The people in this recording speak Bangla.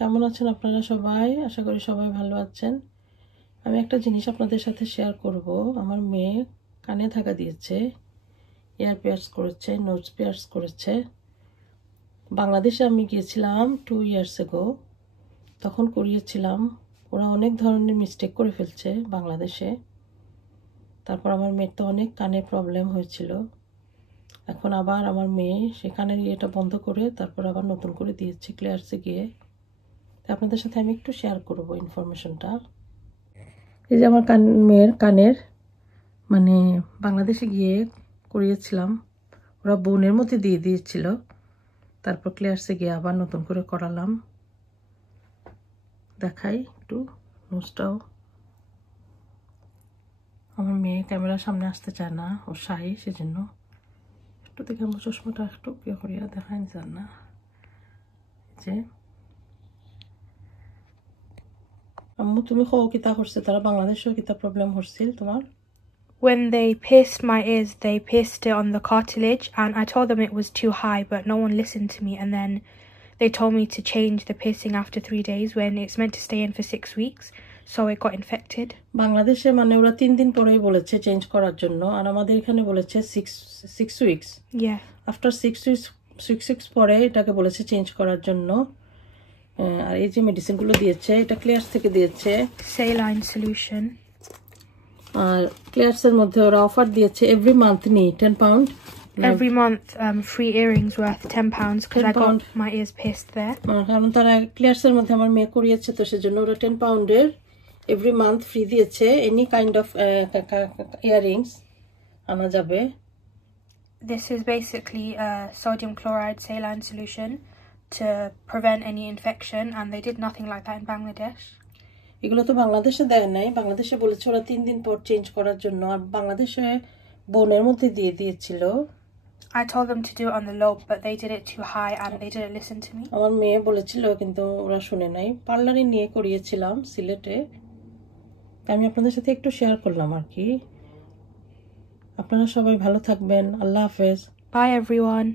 কেমন আছেন আপনারা সবাই? আশা করি সবাই ভালো আছেন। আমি একটা জিনিস আপনাদের সাথে শেয়ার করব। আমার মেয়ে কানে থাকা দিয়েছে, ইয়ার পিয়ার্স করেছে, নোজ পিয়ার্স করেছে। বাংলাদেশে আমি গিয়েছিলাম 2 ইয়ার্স এগো, তখন করিয়েছিলাম। ওরা অনেক ধরনের মিস্টেক করে ফেলছে বাংলাদেশে। তারপর আমার মেয়ের তো অনেক কানে প্রবলেম হয়েছিল। এখন আবার আমার মেয়ে সে কানের ইয়েটা বন্ধ করে তারপর আবার নতুন করে দিয়েছে ক্লিয়ার্সে গিয়ে। আপনাদের সাথে আমি একটু শেয়ার করব ইনফরমেশনটা। এই যে আমার মেয়ের কানের মানে বাংলাদেশে গিয়ে করিয়েছিলাম, ওরা বোনের মধ্যে দিয়ে দিয়েছিল, তারপর ক্লিয়ার্সে গিয়ে আবার নতুন করে করালাম। দেখাই একটু নোজটাও। আমার মেয়ে ক্যামেরার সামনে আসতে চায় না, ও শাই, সেজন্য একটু দেখে আমার চশমাটা একটু ইয়ে করিয়া দেখাই যান না। যে আম্মু তুমি কও কিতা করছে তারা বাংলাদেশেও কিতা প্রবলেম হচ্ছিল তোমার? When they pierced my ears, they pierced it on the cartilage, and I told them it was too high, but no one listened to me. And then they told me to change the piercing after 3 days when it's meant to stay in for 6 weeks, so it got infected. বাংলাদেশে মানে ওরা 3 দিন পরেই বলেছে চেঞ্জ করার জন্য, আর আমাদের এখানে বলেছে 6 উইকস। আফটার 6 উইকস পরে এটাকে বলেছে চেঞ্জ করার জন্য। আর এই যে মেডিসিনগুলো দিয়েছে এটা ক্লিয়ার্স থেকে দিয়েছে, Saline solution. আর ক্লিয়ার্সের মধ্যে ওরা অফার দিয়েছে এভরি মান্থ নি 10 pound every month, free earrings worth £10 because I got my ears pierced there. কারণ তারা ক্লিয়ার্সের মধ্যে আমার মেয়ে করিয়েছে, তো সেজন্য ওরা 10 পাউন্ডের এভরি মান্থ ফ্রি দিয়েছে। এনি কাইন্ড অফ ইয়াররিংস আনা যাবে। This is basically a sodium chloride saline solution to prevent any infection, and they did nothing like that in Bangladesh. এগুলো তো বাংলাদেশে দেয় নাই, বাংলাদেশে বলেছে ওরা 3 দিন পর চেঞ্জ করার জন্য, আর বাংলাদেশে বোনের মধ্যে দিয়ে দিয়েছিল। I told them to do it on the low, but they did it too high and they didn't listen to me. আমার মেয়ে বলেছিল কিন্তু ওরা শুনে নাই। পার্লারে নিয়ে করিয়েছিলাম সিলেটে, আমি আপনাদের সাথে একটু শেয়ার করলাম আর কি। আপনারা সবাই ভালো থাকবেন। আল্লাহ হাফেজ। Bye everyone.